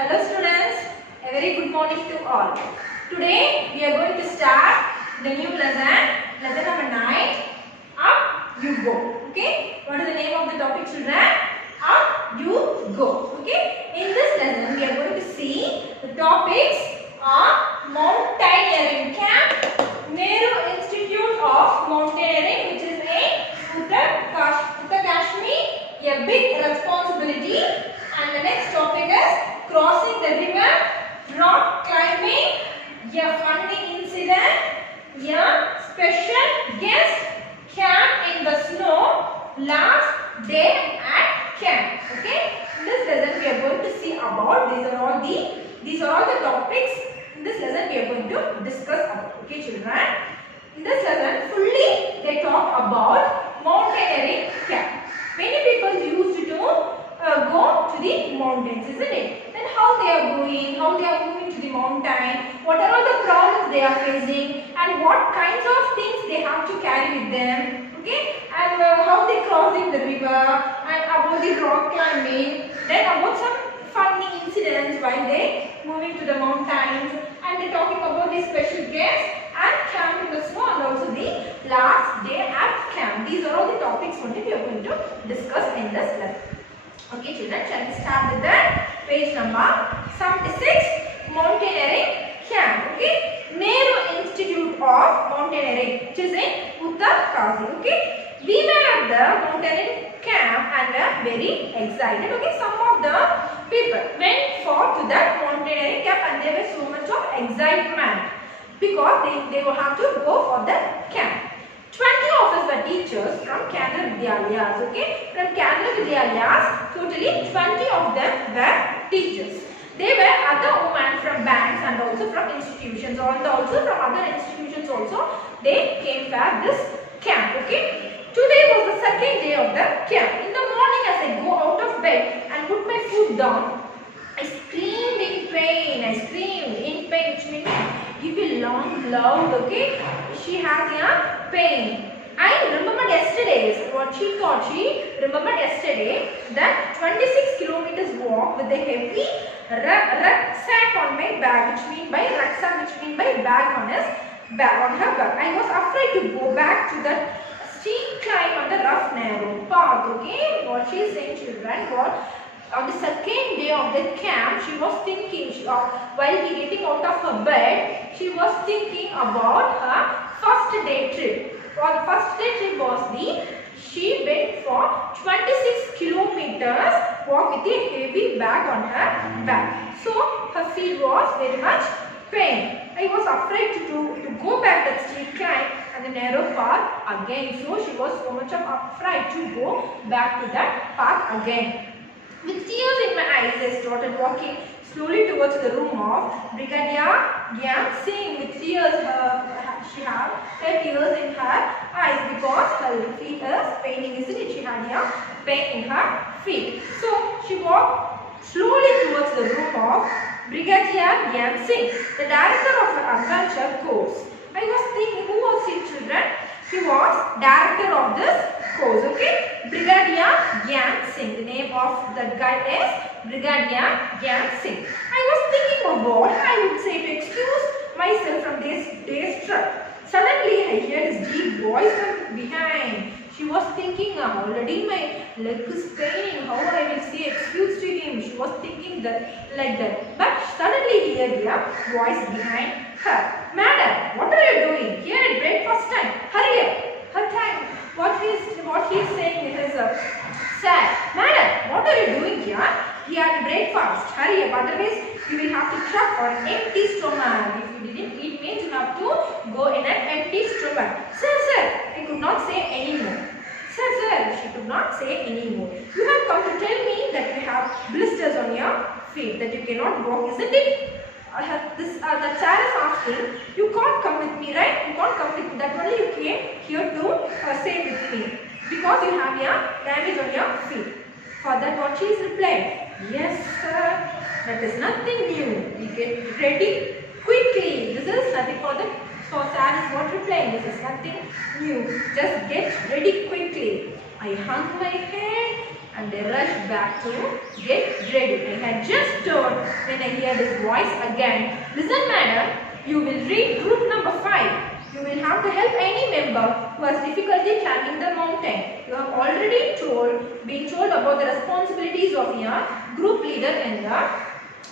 Hello students, a very good morning to all. Today we are going to start the new lesson number 9, Up You Go. Okay, what is the name of the topic, children? Up You Go. Okay, in this lesson we are going to see the topics are Mountaineering Camp, Nehru Institute of Mountaineering, which is in Uttar Kashmir, a big responsibility, and the next topic is crossing the river, rock climbing, a funny incident, a special guest, camp in the snow, last day at camp. Okay, in this lesson we are going to see about these are all the topics in this lesson we are going to discuss about. Okay, children, in this lesson fully they talk about mountaineering camp. Many people used to go to the mountains, isn't it? Then how they are going, how they are moving to the mountain, what are all the problems they are facing, and what kinds of things they have to carry with them. Okay, and how they crossing the river, and about the rock climbing, then about some funny incidents while they moving to the mountains, and they talking about the special guests and camp in the snow, and also the last day at camp. These are all the topics only we are going to discuss in this lesson. Okay, children, shall we start with the page number 76, Mountaineering Camp. Okay, Nehru Institute of Mountaineering, which is in Uttar Kashmir. Okay, we were at the mountaineering camp and were very excited. Okay, some of the people went for to that mountaineering camp and there was so much of excitement because they will have to go for the camp. 20 of us were teachers from Kendra Vidyalayas. Okay, from Kendra Vidyalayas, totally 20 of them were teachers. They were other women from banks and also from institutions, and also from other institutions also they came for this camp. Okay, today was the second day of the camp. In the morning, as I go out of bed and put my foot down, I screamed in pain. I screamed in pain, which means give a long loud. Okay, she has a pain. I remembered yesterday what she thought. She remembered yesterday that 26 kilometers walk with a heavy rucksack on my back, which means by rucksack, which means by bag on her back. I was afraid to go back to that steep climb on the rough narrow path. Okay, what she is saying, children, what on the second day of the camp, she was thinking, while getting out of her bed, she was thinking about her first day trip. For the first day trip was she went for 26 kilometers walk with a heavy bag on her back. So her feet was very much pain. I was afraid to go back that steep climb and the narrow path again. So she was so much afraid to go back to that path again. With tears in my eyes, I started walking slowly towards the room of Brigadier Gyan Singh. With tears, she had her tears in her eyes because her feet is paining, isn't it? She had a pain in her feet. So she walked slowly towards the room of Brigadier Gyan Singh, the director of her adventure course. I was thinking, who was he, children? He was director of this course. Okay, Brigadier Gyan Singh. The name of that guy is Brigadier Gyan Singh. I was thinking of what I would say to excuse myself from this day's trip. Suddenly, I heard his deep voice from behind. She was thinking, already my leg is paining. How I will say excuse to him? She was thinking that like that. But suddenly, he heard a voice behind her. Madam, what are you doing here at breakfast time? Hurry up. Her time. What he is saying is, sir, madam, what are you doing here? He had breakfast. Hurry up, otherwise you will have to truck on empty stomach. If you didn't eat means you have to go in an empty stomach. Sir, I could not say anymore. Sir, she could not say anymore. You have come to tell me that you have blisters on your feet, that you cannot walk, isn't it? The child is asking, you can't come with me, right? You can't come with me. That only you came here to stay with me because you have a damage on your feet. For that, what she is replying, yes, sir. That is nothing new. We get ready quickly. This is nothing for the sir is what replying. This is nothing new. Just get ready quickly. I hung my head and they rushed back to get ready. I had just turned when when I hear this voice again. Listen, madam, you will read group number 5. You will have to help any member who has difficulty climbing the mountain. You have already been told about the responsibilities of a group leader in the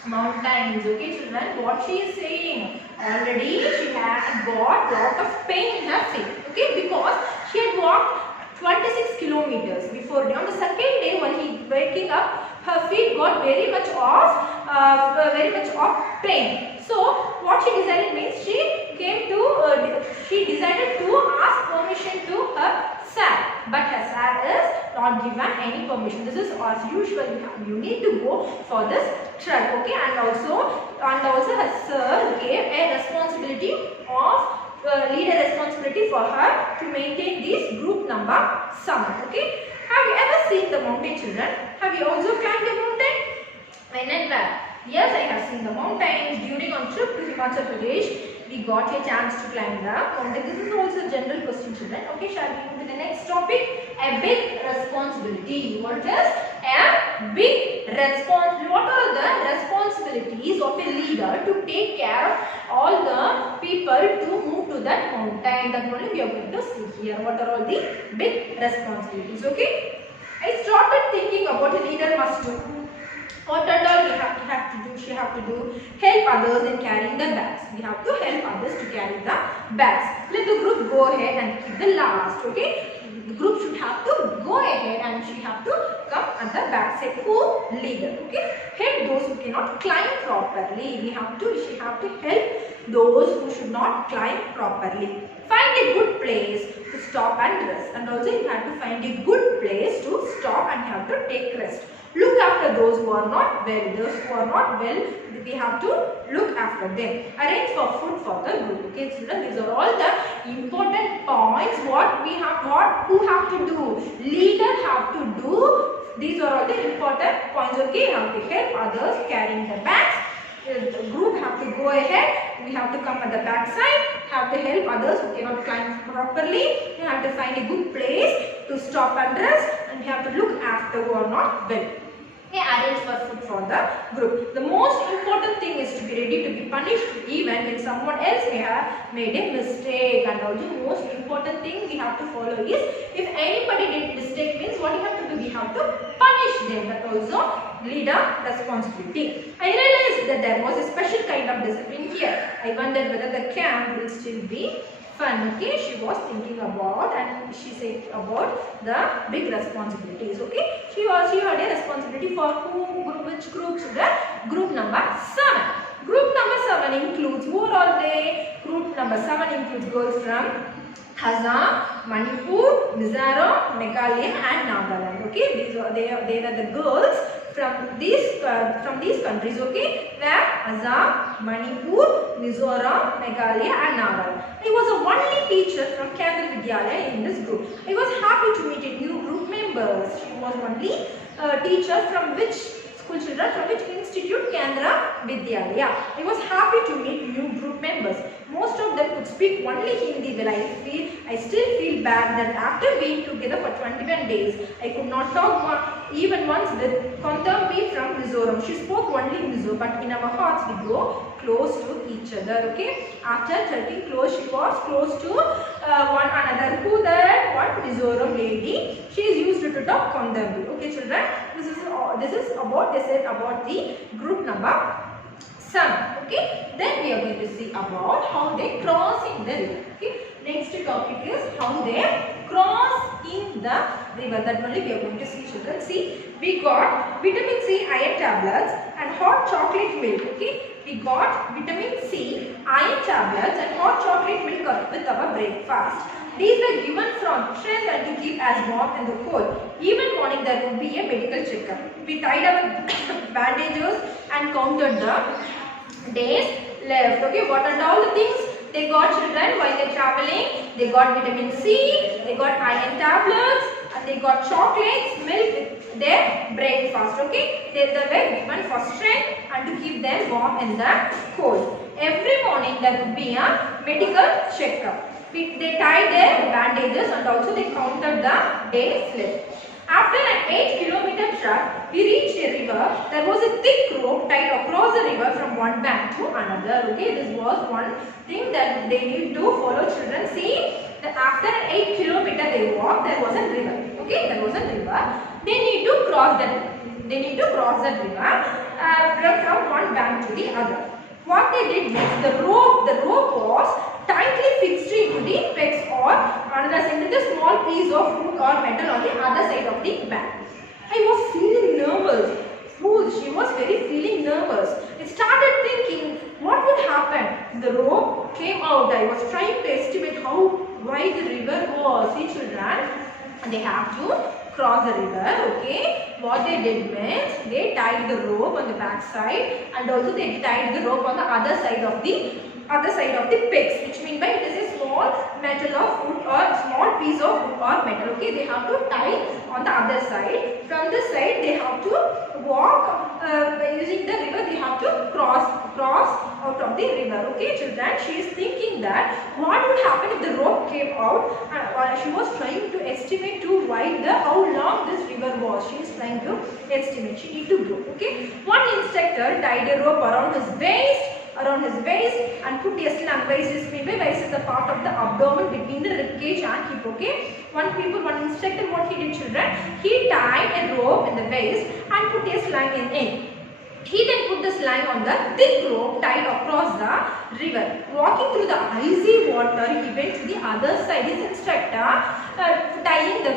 mountains. Okay, children, what she is saying? Already she had got lot of pain in her feet. Okay, because she had walked 26 kilometers before. On the second day, while he waking up, her feet got very much of pain. So what she decided means she decided to ask permission to her sir, but her sir is not given any permission. This is as usual. You need to go for this trek. Okay, and also her sir gave a responsibility of leader responsibility for her to maintain this group number 7. Okay, have you ever seen the mountain, children? Have you also climbed a mountain? When and where? Yes, I have seen the mountains. During our trip to Himachal Pradesh, we got a chance to climb the mountain. This is also a general question, children. Okay, shall we move to the next topic? A big responsibility. What is a big responsibility? What are the responsibilities of a leader to take care of all the people to move to that mountain? That only we are going to see here. What are all the big responsibilities? Okay, I started thinking about a leader must do. What all we have to do? She have to do help others in carrying the bags. We have to help others to carry the bags. Let the group go ahead and keep the last. Okay, the group should have to go ahead and she have to come at the back side. Who? Leader. Okay, help those who cannot climb properly. She have to help those who should not climb properly. Find a good place to stop and rest. And also you have to find a good place to stop and have to take rest. Look after those who are not well. Those who are not well, we have to look after them. Arrange for food for the group. Okay, children, these are all the important points. Who have to do? Leader have to do. These are all the important points. Okay, have to help others carrying the bags. The group have to go ahead. We have to come at the back side. Have to help others who cannot climb properly. We have to find a good place to stop and rest. And we have to look after who are not well. Okay, arrange for food for the group. The most important thing is to be ready to be punished even when someone else may have made a mistake. And also most important thing we have to follow is, if anybody did mistake means what you have to do? We have to punish them. That also leader responsibility. I realized that there was a special kind of discipline here. I wondered whether the camp will still be fun. Okay, she was thinking about, and she said about the big responsibilities. Okay, she had a responsibility for which groups? The group number 7. Group number 7 includes, who are all they? Group number 7 includes girls from Assam, Manipur, Mizoram, Meghalaya and Nagaland. Okay, they are the girls from these countries. Okay, where Assam, Manipur, Mizoram, Meghalaya and Nagaland. I was the only teacher from Kendra Vidyalaya in this group. I was happy to meet a new group members. She was only teacher from which school, children? From which institute? Kendra Vidyalaya. I was happy to meet new group members. Most of them could speak only Hindi. Well, I still feel bad that after being together for 21 days, I could not talk even once with Kondambi from Mizoram. She spoke only Mizo, but in our hearts we go close to each other. Okay, after talking close, she was close to one another. Who that? One Mizoram lady. She is used to talk Kondambi. Okay, children, this is about, they said about the group number 7. Okay, then we are going to see about how they cross in the river. Okay, next topic is how they cross in the river. That only we are going to see, children. See, we got vitamin C iron tablets and hot chocolate milk. Okay, we got vitamin C iron tablets and hot chocolate milk with our breakfast. These were given from strength and to keep us warm in the cold. Even morning there would be a medical checkup. We tied our bandages and counted the days left. Okay, what are all the things they got, children, while they traveling? They got vitamin C, they got iron tablets, and they got chocolates, milk with their breakfast. Okay, they were given for strength and to keep them warm in the cold. Every morning there would be a medical checkup. They tied their bandages and also they counted the days left. After an 8-kilometer trek, we reached a river. There was a thick rope tied across the river one bank to another. Okay, this was one thing that they need to follow, children. See, that after 8 kilometers they walk, there was a river. Okay, there was a river. They need to cross that. They need to cross that river from one bank to the other. What they did next, the rope was tightly fixed into the pegs or another side with a small piece of wood or metal on the other side of the bank. I was feeling nervous. She was feeling nervous. I started thinking what would happen. The rope came out. I was trying to estimate how wide the river was. See, children, they have to cross the river. Okay, what they did means they tied the rope on the back side and also they tied the rope on the other side of the pegs, which means by it is a small metal of wood or small piece of wood or metal. Okay, they have to tie on the other side. From this side they have to walk by using the river. They have to cross out of the river. Okay, children, she is thinking that what would happen if the rope came out. She was trying to estimate to wide how long this river was. She is trying to estimate. She need to go. Okay, one instructor tied a rope around his waist and put a sling. Waist is the part of the abdomen between the ribcage and hip. Okay, one instructor, what he did, children, he tied a rope in the waist and put a sling in it. He then put the sling on the thick rope tied across the river. Walking through the icy water, he went to the other side. His instructor tying the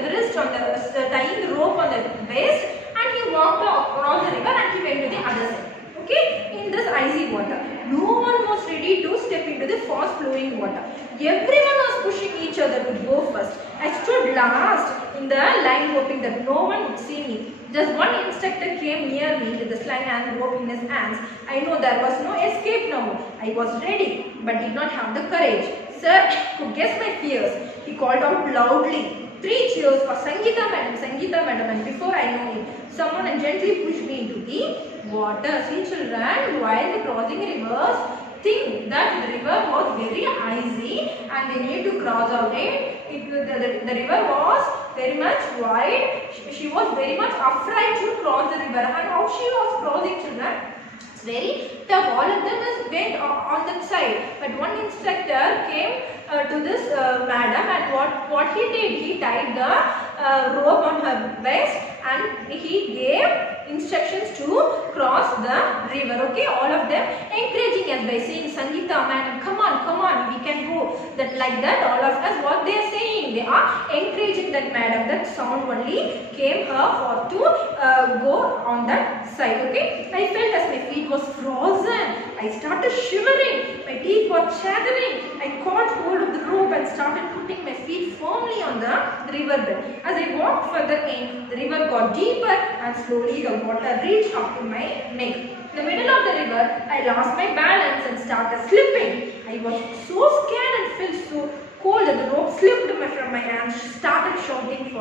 rope on the waist, and he walked across the river and he went to the other side. Okay, in this icy water, no one was ready to step into the fast flowing water. Everyone was pushing each other to go first. I stood last in the line hoping that no one would see me. Just one instructor came near me with the sling and rope in his hands. I know there was no escape now. I was ready but did not have the courage. Sir could guess my fears. He called out loudly. 3 cheers for Sangeeta madam, and before I know it, someone gently pushed me into the water. See, children, while the crossing rivers, think that the river was very icy and they need to cross out it. The river was very much wide. She was very much afraid to cross the river. And how she was crossing, children? It's very tough. All of them went on that side. But one instructor came to this madam, and what he did, he tied the rope on her waist and he gave instructions to cross the river. Okay, all of them encouraging us by saying, Sangeeta madam, come on, we can go. That like that, all of us, what they are saying, they are encouraging that madam. That sound only came her for to go on that side. Okay, I felt as my feet was frozen. I started shivering. My teeth were chattering. I caught hold of the rope and started putting my feet firmly on the riverbed. As I walked further in, the river got deeper and slowly the water reached up to my neck. In the middle of the river, I lost my balance and started slipping. I was so scared and felt so cold that the rope slipped from my hands. She started shouting for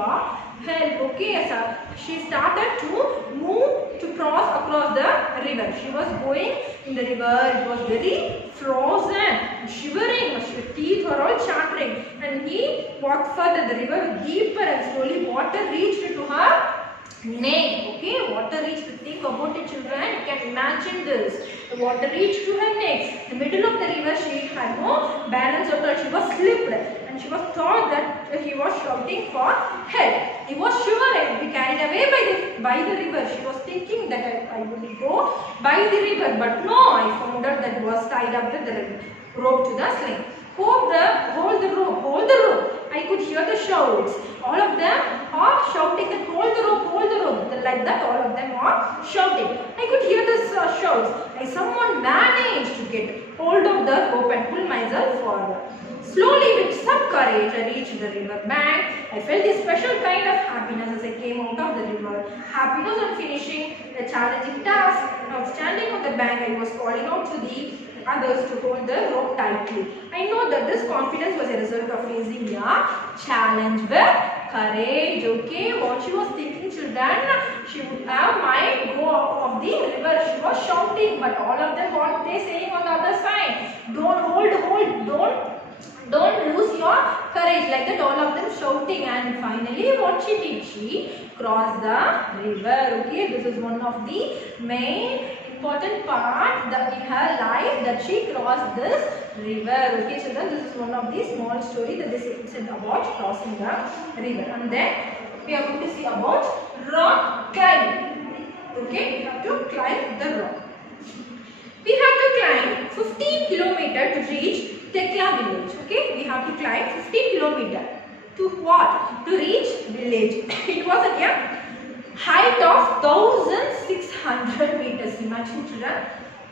help. Okay, so she started to move to cross across the river. She was going in the river. It was very frozen, shivering. Her teeth were all chattering. And he walked further. The river deeper and slowly water reached to her neck. Okay, water reached. Think about it, children. You can imagine this. The water reached to her neck. In the middle of the river, she had no balance at all. She was slipped, and she was thought that he was shouting for help. He was shivering. Be carried away by the river. She was thinking that I would go by the river, but no. I found out that it was tied up with the rope to the sling. Hold the rope. I could hear the shouts. All of them are shouting that hold the rope. Like that, all of them are shouting. I could hear the shouts. Someone managed to get hold of the rope and pull myself forward. Slowly, with some courage, I reached the river bank. I felt a special kind of happiness as I came out of the river. Happiness on finishing the challenging task. Now standing on the bank, I was calling out to the others to hold the rope tightly. I know that this confidence was a result of facing a challenge with courage. Okay, what she was thinking, children, she would have might go out of the river. She was shouting, but all of them, what they saying on the other side? Don't lose your courage. Like that, all of them shouting. And finally, what she did? She crossed the river. Okay, this is one of the main important part that in her life that she crossed this river. Okay, children, this is one of the small story that this is about crossing the river. And then we are going to see about rock climbing. Okay, we have to climb the rock. We have to climb 15 kilometers to reach Tekla village. Okay, we have to climb 15 kilometers. To what? To reach village. It was at a height of 1600 meters. Imagine, children.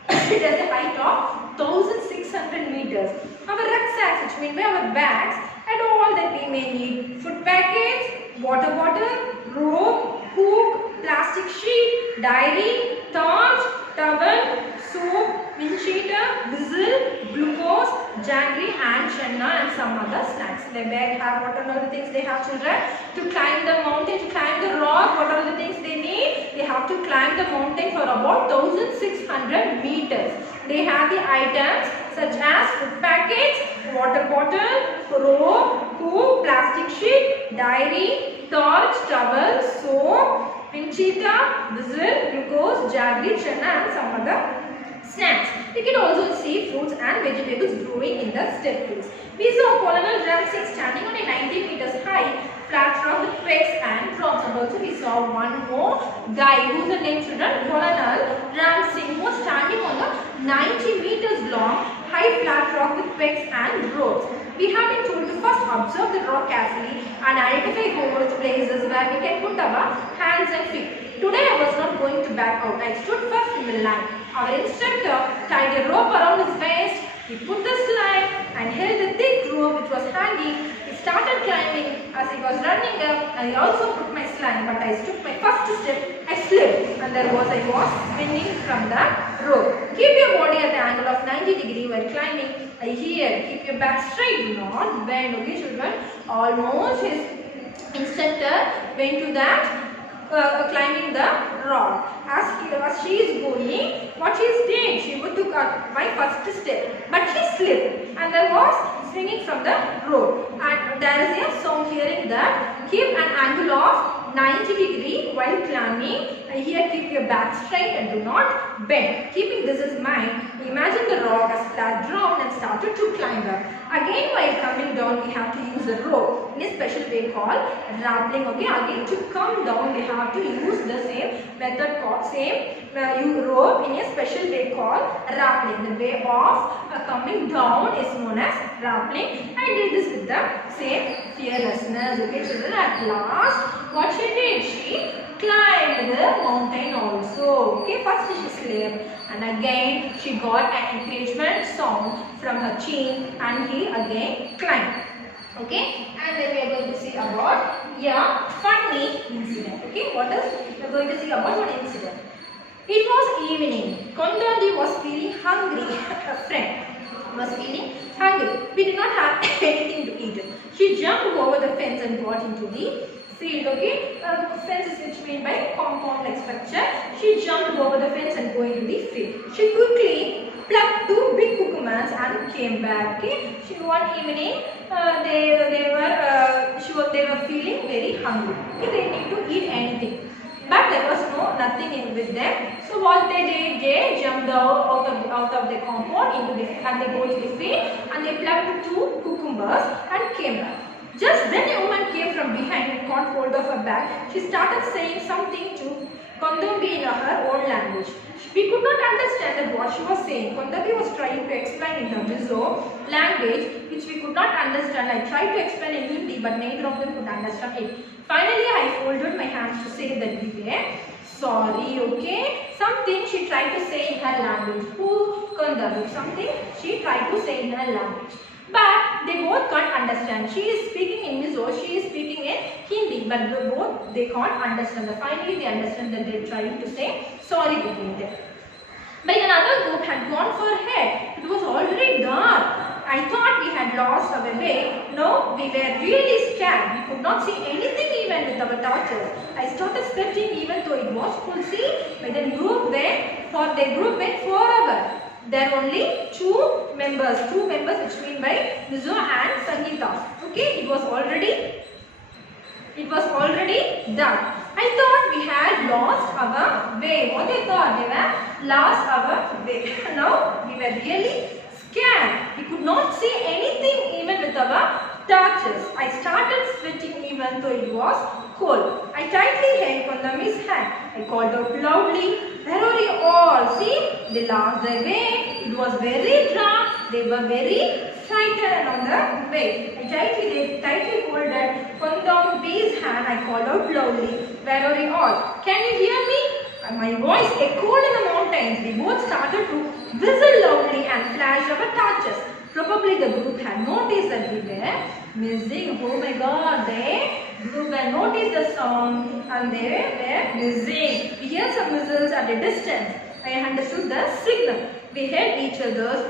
It has a height of 1600 meters. Our rucksacks, which mean by our bags, and all that we may need: food packets, water bottle, rope, hook, plastic sheet, diary, torch, towel, soap, windsheeter, whistle, glucose, jaggery, and chenna, and some other snacks. They bag have what are the things they have, children? To climb the mountain, to climb the rock, what are the things they need? They have to climb the mountain for about 1600 meters. They have the items such as food packets, water bottle, rope, hook, plastic sheet, diary, torch, towel, soap, windsheeter, whistle, glucose, jaggery, chenna, and some other snacks. We can also see fruits and vegetables growing in the step fields. We saw Colonel Ramsey standing on a 90 meters high flat rock with pegs and drops. And also we saw one more guy. Who's the name, children? Colonel Ramsey, who was standing on the 90 meters long high flat rock with pegs and ropes. We have been told to first observe the rock carefully and identify holes, places where we can put our hands and feet. Today I was not going to back out. I stood first in the line. Our instructor tied a rope around his waist. He put the slide and held the thick rope which was hanging. He started climbing. As he was running up, I also put my slide, but I took my first step. I slipped and I was swinging from the rope. Keep your body at the angle of 90 degrees while climbing. Here, keep your back straight, do not bend. Okay, children. Almost his instructor went to that climbing the rock. As she is going, what she did, she took my first step, but she slipped and there was swinging from the rope. And there is a sound hearing that keep an angle of 90 degrees while climbing. Here keep your back straight and do not bend. Keeping this in mind, imagine the rock as flat ground and started to climb up. Again, while coming down, we have to use a rope in a special way called rappelling. Okay, again to come down, we have to use the same method called rope in a special way called rappelling. The way of coming down is known as rappelling. I did this with the same fearlessness. Okay, children. At last, what she did? She climbed the mountain also. Okay, first she slipped and again she got an encouragement sound from her chin and he again climbed. Okay, and then we are going to see about a funny incident. Okay, what is we are going to see about one incident? It was evening. Kondandi was feeling hungry. A friend was feeling hungry. We did not have anything to eat. She jumped over the fence and got into the field. Okay, fence is which mean by compound like structure. She jumped over the fence and going to the field. She quickly plucked 2 big cucumbers and came back. Okay, one evening they were feeling very hungry. Okay, they need to eat anything. But there was nothing in with them. So what they did, they jumped out of the compound into the and they go to the field and they plucked 2 cucumbers and came back. Just then a woman came from behind and caught hold of her bag. She started saying something to Kondombi in her own language. We could not understand what she was saying. Kondombi was trying to explain in her Mizo language which we could not understand. I tried to explain in Hindi but neither of them could understand it. Finally, I folded my hands to say that we were sorry. Okay, something she tried to say in her language. Who? Kondombi. Something she tried to say in her language. But they both can't understand. She is speaking in Mizo, she is speaking in Hindi, but they can't understand. Finally, they understand that they are trying to say sorry between them. But another group had gone for ahead. It was already dark. I thought we had lost our way. No, we were really scared. We could not see anything even with our torches. I started sketching even though it was full. See, but the group went forever. There are only 2 members which mean by Mizo and Sangeeta. Okay, it was already dark. I thought we had lost our way. What they thought? They were lost our way. Now we were really scared. We could not see anything even with our torches. I started sweating even though it was cold. I tightly held Kondami's hand. I called out loudly, "Where are you all?" See, they lost their way. It was very dark. They were very frightened on the way. They tightly holded Kondami's hand. I called out loudly, "Where are you all? Can you hear me?" My voice echoed in the mountains. We both started to whistle loudly and flash our torches. Probably the group had noticed that we were missing. Oh my God, the group had noticed the song and they were missing. We heard some whistles at a distance. I understood the signal. We held each other's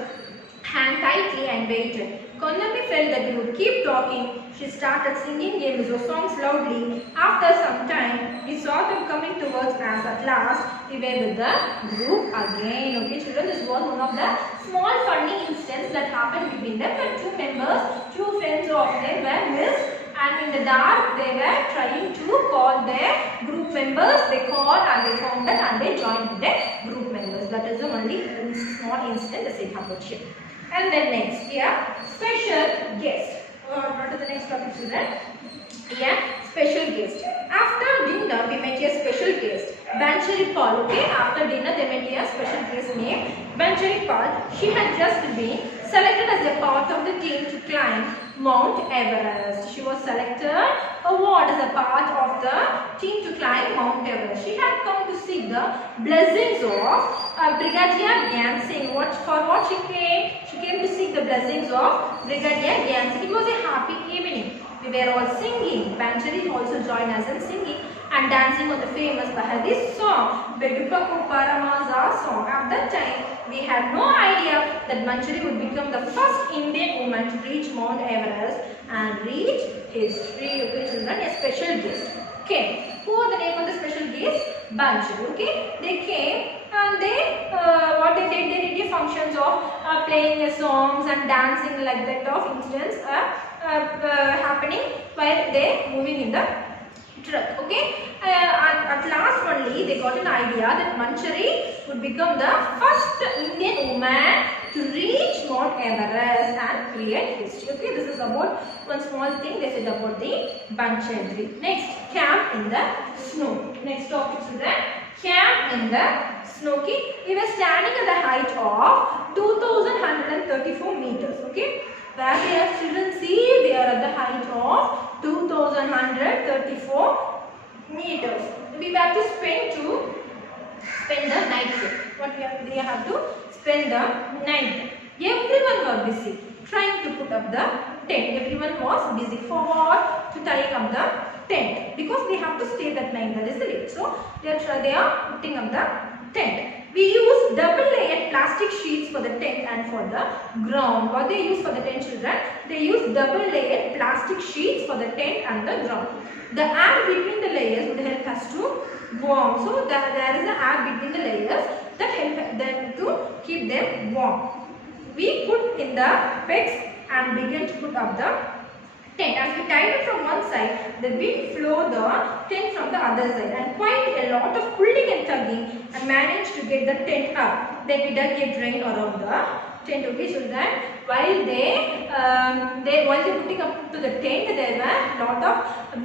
hand tightly and waited. Kondami felt that we would keep talking. She started singing games or songs loudly. After some time, we saw them coming towards us. At last, we were with the group again. Okay, children, this was one of the small funny incidents that happened between them. When two friends of them were missed, and in the dark, they were trying to call their group members. They called and they found them and they joined their group members. That is the only small incident that it happened here. And then next, here, special guest. What is the next topic, children? Yeah, special guest. After dinner, we met a special guest, Banchari Paul. Okay, after dinner, they met a special guest named Banchari Paul. She had just been selected as a part of the team to climb Mount Everest. She was selected award as a part of the team to climb Mount Everest. She had come to seek the blessings of Brigadier Gyan Singh. What she came? She came to seek the blessings of Brigadier Gyan Singh. It was a happy evening. We were all singing. Banchari also joined us in singing and dancing on the famous Bahadi song, Bedupaku Paramaza song. At that time, we had no idea that Banchari would become the first Indian woman to reach Mount Everest and reach history. Okay, children, a special guest. Okay, who are the name of the special guest? Banchari. Okay, they came and they what they did? They did the functions of playing songs and dancing like that of incidents happening while they moving in the truck. Okay, at last only they got an idea that Banchari would become the first Indian woman to reach Mount Everest and create history. Okay, this is about one small thing they said about the Banchari. Next, camp in the snow. Next topic is the camp in the snow. Okay, we were standing at the height of 2134 meters. Okay, where they have children see they are at the height of 2134 meters. We have to spend the night here. They have to spend the night. Everyone was busy trying to put up the tent. Everyone was busy for what? To tying up the tent, because they have to stay that night. That is the way. So they are putting up the tent. We use double layered plastic sheets for the tent and for the ground. What they use for the tent, children? They use double layered plastic sheets for the tent and the ground. The air between the layers would help us to warm. So there is an air between the layers that help them to keep them warm. We put in the pegs and began to put up the tent. As we tied it from one side, the wind flowed the tent from the other side, and quite a lot of pulling and tugging and managed to get the tent up. Then we dug a drain around the tent. Okay, so that while they putting up to the tent, there were lot of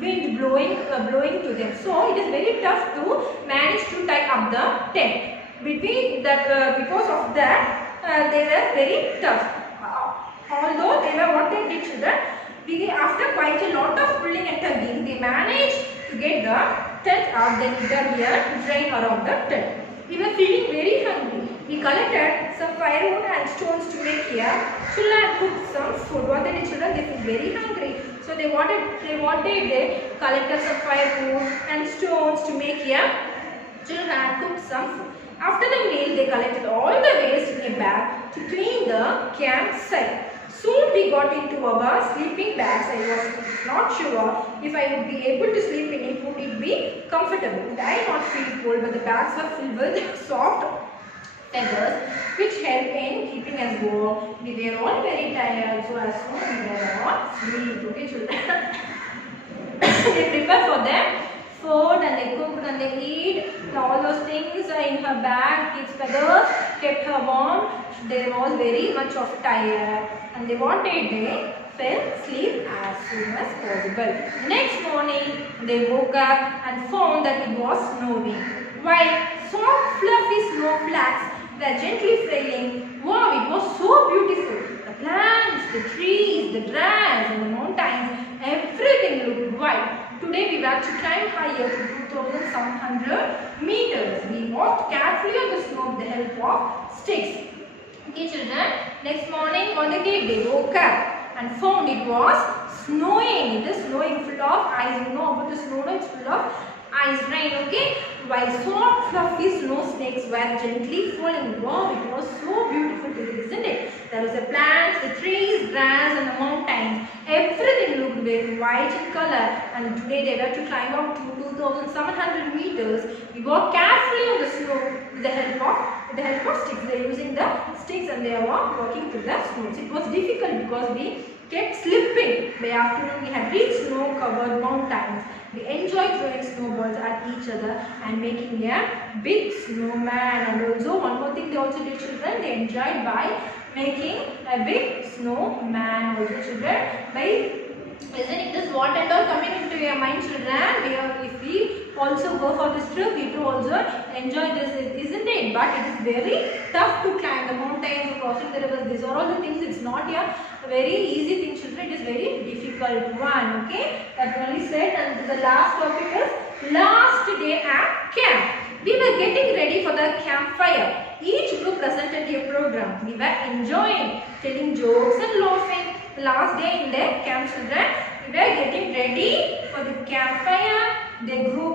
wind blowing to them. So it is very tough to manage to tie up the tent. Between that, because of that, they were very tough. Although they were what they did, children. After quite a lot of pulling and tugging, they managed to get the tent up. Then we dug a drain around the tent. We were feeling very hungry. We collected some firewood and stones to make here. Children cooked some food. What they did, children? They feel very hungry. So they collected some firewood and stones to make here. Children had cooked some food. After the meal, they collected all the waste in a bag to clean the campsite. Soon we got into our sleeping bags. I was not sure if I would be able to sleep in it. Would it be comfortable? I did not feel cold, but the bags were filled with soft feathers which helped in keeping us warm. We were all very tired, so as soon we were all sleep. Okay, children. They prepared for them food and they cooked and they eat. All those things in her bag, its feathers kept her warm. They was very much of tired and they wanted they fell asleep as soon as possible. Next morning they woke up and found that it was snowing. While soft fluffy snowflakes were gently falling, wow, it was so beautiful. The plants, the trees, the grass and the mountains, everything looked white. Today we were to climb higher to 2700 meters. We walked carefully on the snow with the help of sticks. Okay children, next morning what they did? They woke up and found it was snowing. It is snowing full of ice. You know about the snow, it's full of ice rain, okay? While soft fluffy snow snakes were gently falling. Wow, it was so beautiful to see, isn't it? There was the plants, the trees, grass and the mountains. Everything looked very white in color. And today they were to climb up to 2700 meters. We walked carefully on the snow with the help of sticks. They are using the sticks and they are walking through the snows. It was difficult because we kept slipping. By afternoon we had reached snow-covered mountains. We enjoyed throwing snowballs at each other and making a big snowman. And also one more thing they also did, children, they enjoyed by making a big snowman. Also children, by listening this what and all coming into your mind, children, if we also go for this trip, we too also enjoy this, isn't it? But it is very tough to climb the mountains, crossing the rivers. These are all the things. It's not a very easy thing, children. It is very difficult one. Okay, that only said. And the last topic is last day at camp. We were getting ready for the campfire. Each group presented a program. We were enjoying, telling jokes and laughing. The last day in the camp, children, we were getting ready for the campfire.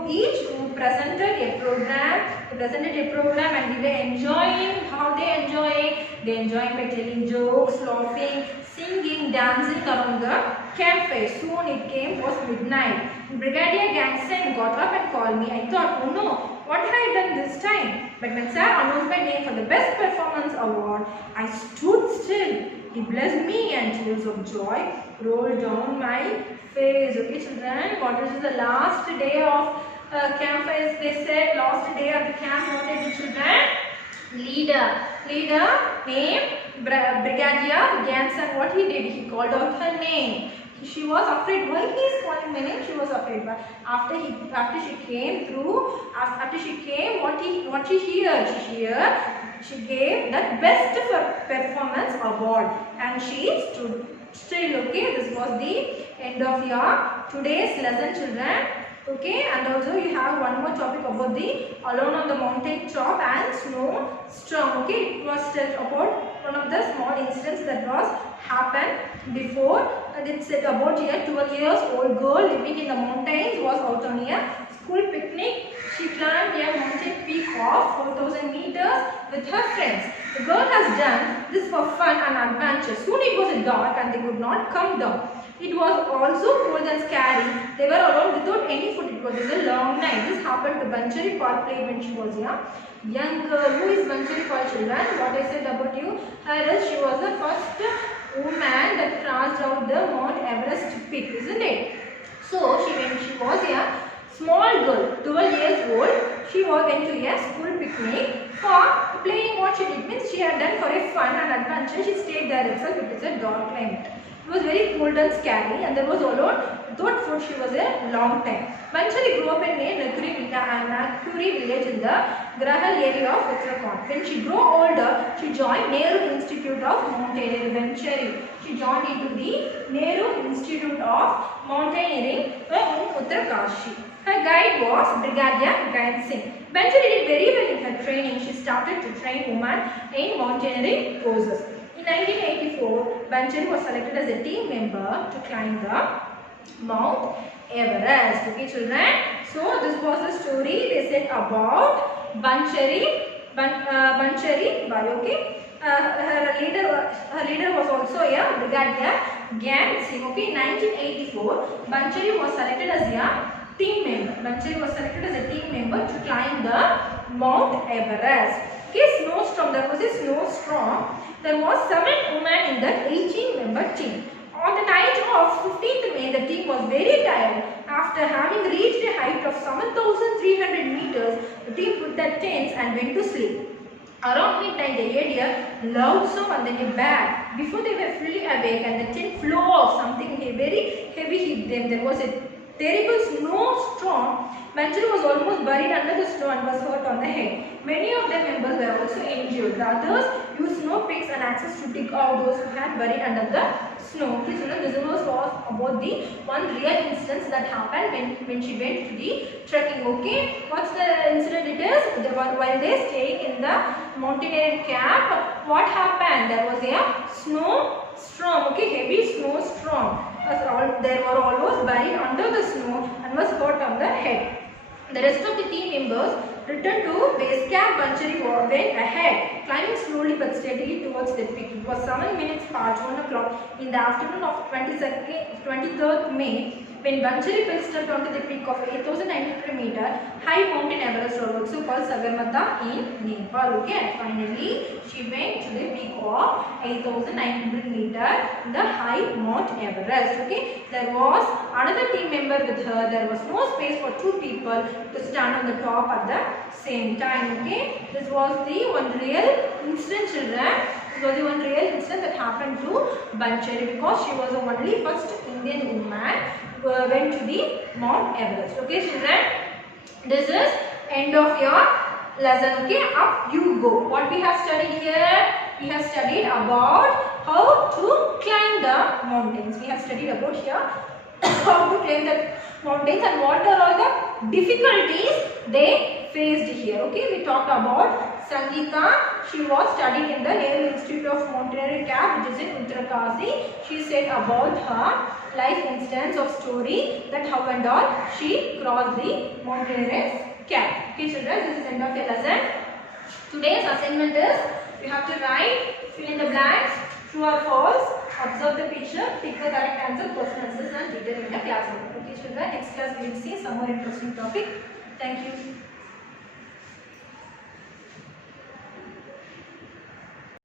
Each group presented a program. They presented a program and we were enjoying. How they enjoy? They enjoying by telling jokes, laughing, singing, dancing around the campfire. Soon it came, was midnight. Brigadier Gangsen got up and called me. I thought, oh no, what have I done this time? But when sir announced my name for the best performance award, I stood still. He blessed me and tears of joy rolled down my face. Okay children, what is the last day of campfire? They said last day of the camp. What did the children? Leader named Brigadier Ganson. What he did? He called out her name. She was afraid. Why he is calling my name? She was afraid. But after she came, what she heard? She gave that best performance award, and she stood still. Okay, this was the end of your today's lesson, children. Okay, and also you have one more topic about the alone on the mountain top and snow storm. Okay, it was said about one of the small incidents that was happened before. And it said about a 12 years old girl living in the mountains was out on a school picnic. She climbed a mountain peak of 4000 meters with her friends. The girl has done this for fun and adventure. Soon it was dark and they could not come down. It was also cold and scary. They were alone without any food. It was a long night. This happened to Banchari Paul played when she was a young girl. Who is Banchari Paul, children? What I said about you? She was the first woman that crossed out the Mount Everest peak, isn't it? So when she was a small girl, 12 years old, she went to a school picnic for playing. What she did means she had done for a fun and adventure. She stayed there itself. It is a dark climate. It was very cold and scary, and there was alone without food. She was a long time. Banchari grew up in Nakuri village in the Grahal area of Uttarakhand. When she grew older, she joined Nehru Institute of Mountaineering. Banchari, she joined into the Nehru Institute of Mountaineering in Uttarakhand. Her guide was Brigadier Gayan Singh. Banchari did very well in her training. She started to train women in mountaineering courses. In 1984, Banchari was selected as a team member to climb the Mount Everest. Okay, children. So this was the story they said about Banchari Bai. Okay. Her leader was also a Brigadier Gyan Singh. Okay. In 1984, Banchari was selected as a team member. Banchari was selected as a team member to climb the Mount Everest. Okay, snowstorm. There was a snowstorm. There was 7 women in that 18-member team. On the night of 15th May, the team was very tired. After having reached a height of 7,300 meters, the team put their tents and went to sleep. Around midnight, they heard a loud sound and then a bang. Before they were fully awake and the tent flew off, something very heavy hit them. There was a terrible snowstorm. Manjari was almost buried under the snow and was hurt on the head. Many of the members were also injured. The others used snow picks and axes to dig out those who had buried under the snow. Please know this was about the one real instance that happened when she went to the trekking. Okay, what's the incident? It is while they staying in the mountaineering camp. What happened? There was a snowstorm. Okay, heavy snowstorm. They were almost buried under the snow and was hurt on the head. The rest of the team members returned to base camp. Manjari went ahead, climbing slowly but steadily towards the peak. It was 7 minutes past 1 o'clock in the afternoon of 23rd May when Manjari fell stepped onto the peak of 8,900 meter high mountain Everest, or also called Sagarmatha in Nepal. Okay, and finally she went to the peak of 8,900 meter, the high Mount Everest. Okay, there was another team member with her. There was no space for two people to stand on the top at the same time. Okay, this was the one real incident, children. This was the one real incident that happened to Manjari, because she was the only first Indian woman who went to the Mount Everest. Okay, children, this is end of your lesson. Okay, up you go. What we have studied here? We have studied about how to climb the mountains. We have studied about here how to climb the mountains and what are all the difficulties they faced here. Okay, we talked about Sangeeta. She was studying in the Naval Institute of Mountaineering Camp, which is in Uttarkasi. She said about her life instance of story, that how and all she crossed the Mount Everest camp. Okay, children, this is end of your lesson. Today's assignment is you have to write, fill in the blanks, true or false, observe the picture, pick the correct answer, question answers and read them in the classroom. Okay, children, next class we will see some more interesting topic. Thank you.